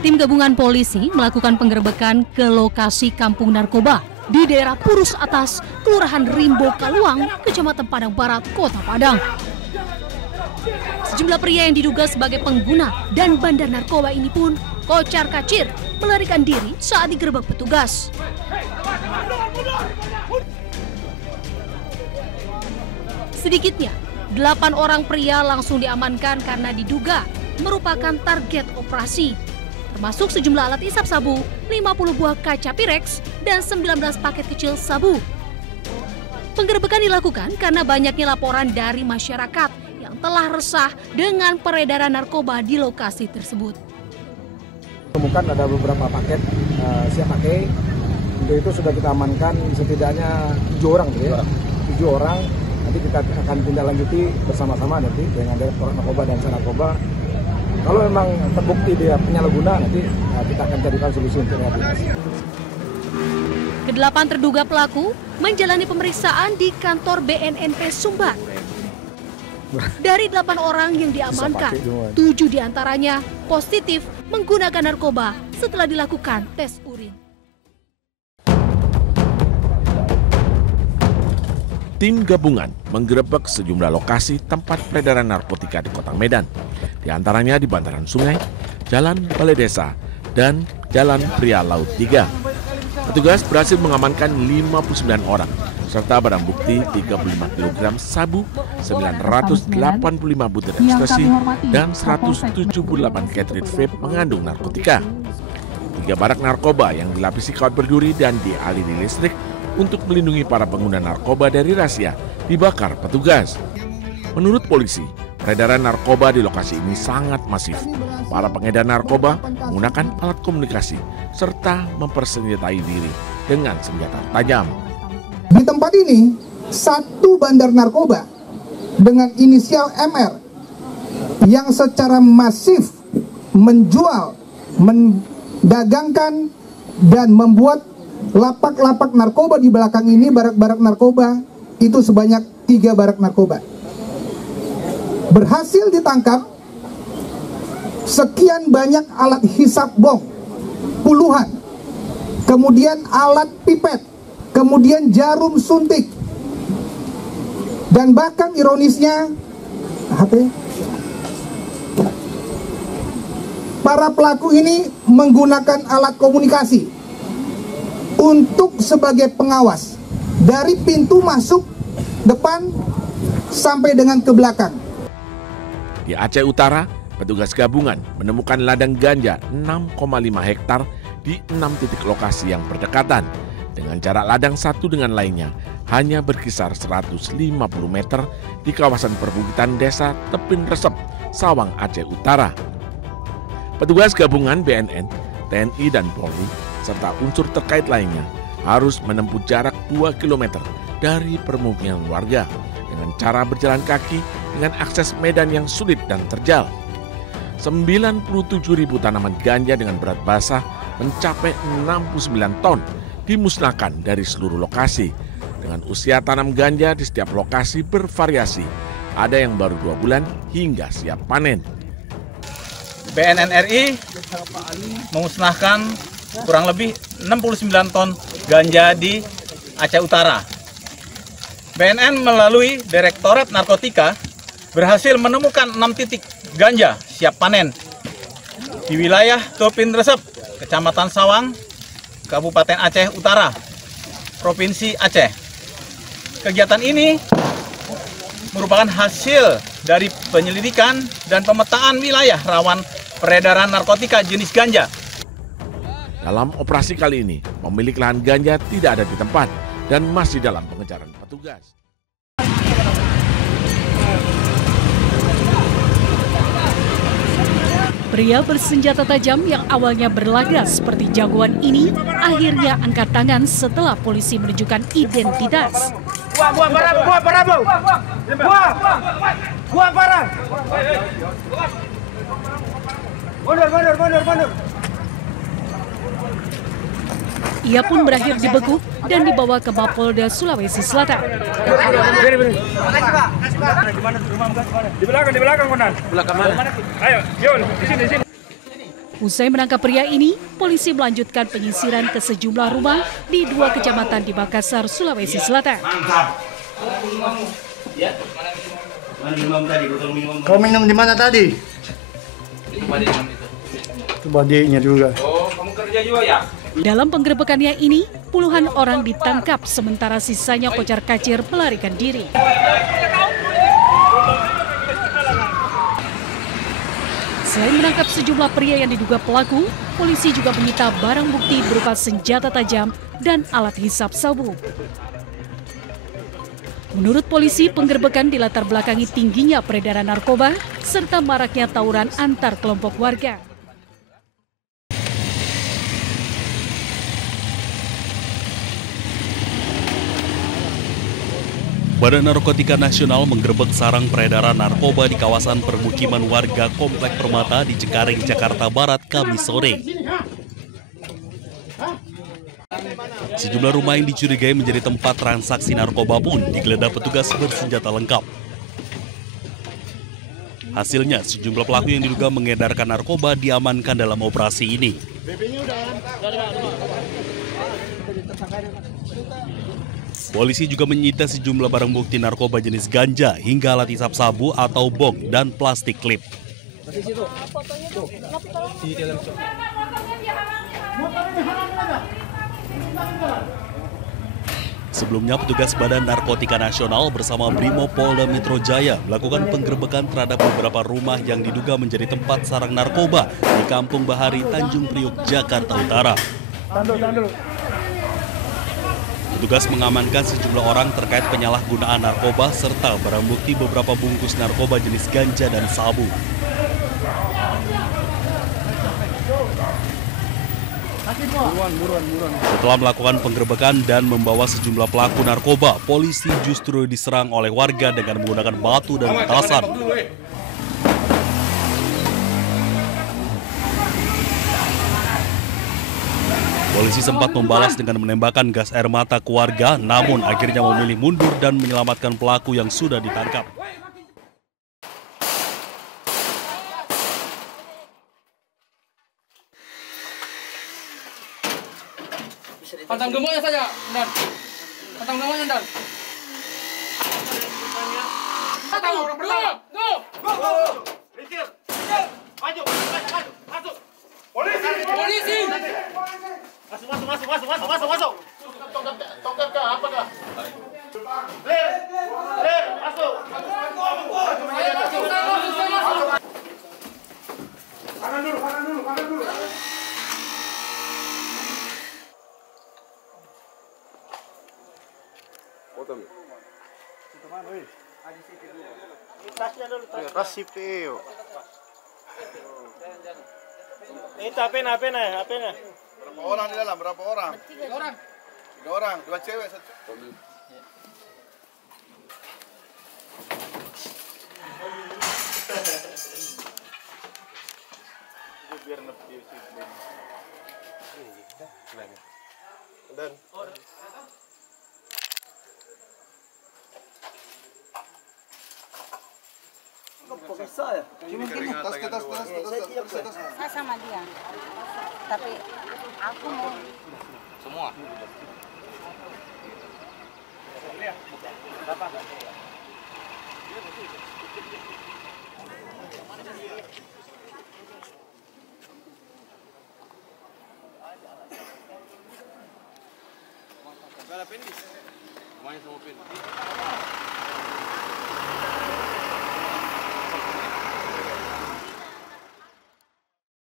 Tim gabungan polisi melakukan penggerebekan ke lokasi kampung narkoba di daerah Purus Atas, Kelurahan Rimbo Kaluang, Kecamatan Padang Barat, Kota Padang. Sejumlah pria yang diduga sebagai pengguna dan bandar narkoba ini pun kocar-kacir melarikan diri saat digerebek petugas. Sedikitnya 8 orang pria langsung diamankan karena diduga merupakan target operasi, termasuk sejumlah alat isap sabu, 50 buah kaca Pirex, dan 19 paket kecil sabu. Penggerebekan dilakukan karena banyaknya laporan dari masyarakat yang telah resah dengan peredaran narkoba di lokasi tersebut. Temukan ada beberapa paket siap pakai, untuk itu sudah kita amankan setidaknya 7 orang, ya. 7 orang. Nanti kita akan tindak lanjuti bersama-sama nanti dengan Direktorat Narkoba dan Narkoba. Kalau memang terbukti dia penyalahguna, nanti kita akan carikan solusi untuk rehabilitasi. Kedelapan terduga pelaku menjalani pemeriksaan di kantor BNNP Sumbar. Dari 8 orang yang diamankan, 7 diantaranya positif menggunakan narkoba setelah dilakukan tes urin. Tim gabungan menggerebek sejumlah lokasi tempat peredaran narkotika di Kota Medan, di antaranya di bantaran sungai, Jalan Balai Desa, dan Jalan Pria Laut 3. Petugas berhasil mengamankan 59 orang, serta barang bukti 35 kg sabu, 985 butir ekstasi, dan 178 cartridge vape mengandung narkotika. 3 barak narkoba yang dilapisi kawat berduri dan dialiri listrik untuk melindungi para pengguna narkoba dari razia dibakar petugas. Menurut polisi, peredaran narkoba di lokasi ini sangat masif. Para pengedar narkoba menggunakan alat komunikasi serta mempersenjatai diri dengan senjata tajam. Di tempat ini, 1 bandar narkoba dengan inisial MR yang secara masif menjual, mendagangkan, dan membuat lapak-lapak narkoba di belakang ini, barak-barak narkoba, itu sebanyak 3 barak narkoba. Berhasil ditangkap sekian banyak alat hisap bong, puluhan, kemudian alat pipet, kemudian jarum suntik, dan bahkan ironisnya, para pelaku ini menggunakan alat komunikasi untuk sebagai pengawas dari pintu masuk depan sampai dengan ke belakang. Di Aceh Utara, petugas gabungan menemukan ladang ganja 6,5 hektar di 6 titik lokasi yang berdekatan, dengan jarak ladang satu dengan lainnya hanya berkisar 150 meter di kawasan perbukitan Desa Tepin Resep, Sawang, Aceh Utara. Petugas gabungan BNN, TNI, dan Polri serta unsur terkait lainnya harus menempuh jarak 2 km dari permukiman warga dengan cara berjalan kaki dengan akses medan yang sulit dan terjal. 97.000 tanaman ganja dengan berat basah mencapai 69 ton dimusnahkan dari seluruh lokasi. Dengan usia tanam ganja di setiap lokasi bervariasi, ada yang baru 2 bulan hingga siap panen. BNN RI memusnahkan kurang lebih 69 ton ganja di Aceh Utara. BNN melalui Direktorat Narkotika berhasil menemukan 6 titik ganja siap panen di wilayah Tepin Resep, Kecamatan Sawang, Kabupaten Aceh Utara, Provinsi Aceh. Kegiatan ini merupakan hasil dari penyelidikan dan pemetaan wilayah rawan peredaran narkotika jenis ganja. Dalam operasi kali ini, pemilik lahan ganja tidak ada di tempat dan masih dalam pengejaran petugas. Pria bersenjata tajam yang awalnya berlaga seperti jagoan ini akhirnya angkat tangan setelah polisi menunjukkan identitas. Buah parah. Mundur. Ia pun berakhir dibekuk dan dibawa ke Mapolda Sulawesi Selatan. Di belakang, Konan. Belakang mana? Ayo, Yul, di sini. Usai menangkap pria ini, polisi melanjutkan penyisiran ke sejumlah rumah di 2 kecamatan di Makassar, Sulawesi Selatan. Kau minum di mana tadi? Coba adiknya juga. Oh, kamu kerja juga ya? Dalam penggerebekannya ini, puluhan orang ditangkap sementara sisanya kocar-kacir melarikan diri. Selain menangkap sejumlah pria yang diduga pelaku, polisi juga menyita barang bukti berupa senjata tajam dan alat hisap sabu. Menurut polisi, penggerebekan dilatar belakangi tingginya peredaran narkoba serta maraknya tawuran antar kelompok warga. Badan Narkotika Nasional menggerebek sarang peredaran narkoba di kawasan permukiman warga Komplek Permata di Cengkareng, Jakarta Barat, Kamis sore. Sejumlah rumah yang dicurigai menjadi tempat transaksi narkoba pun digeledah petugas bersenjata lengkap. Hasilnya, sejumlah pelaku yang diduga mengedarkan narkoba diamankan dalam operasi ini. Polisi juga menyita sejumlah barang bukti narkoba jenis ganja hingga alat hisap sabu atau bong dan plastik klip. Sebelumnya, petugas Badan Narkotika Nasional bersama Brimo Polda Metro Jaya melakukan penggerebekan terhadap beberapa rumah yang diduga menjadi tempat sarang narkoba di Kampung Bahari, Tanjung Priok, Jakarta Utara. Petugas mengamankan sejumlah orang terkait penyalahgunaan narkoba serta barang bukti beberapa bungkus narkoba jenis ganja dan sabu. Setelah melakukan penggerebekan dan membawa sejumlah pelaku narkoba, polisi justru diserang oleh warga dengan menggunakan batu dan petasan. Polisi sempat membalas dengan menembakkan gas air mata ke warga, namun akhirnya memilih mundur dan menyelamatkan pelaku yang sudah ditangkap. Pantang gemuknya saja, Dan. Pantang gemuknya, Dan. Satu, dua, go! Berikir. Maju. Masuk. Polisi. Masuk. Tongkat ke apa dah? Ler, masuk. Kanan dulu. HP-nya. Berapa orang di dalam? Berapa orang? 3 orang. 3 orang, 2 cewek, 1. Biar nepi sih. Dan kok bisa ya? Tas. Saya sama dia. Tapi aku mau Semua. Apendis. Semuanya semua apendis.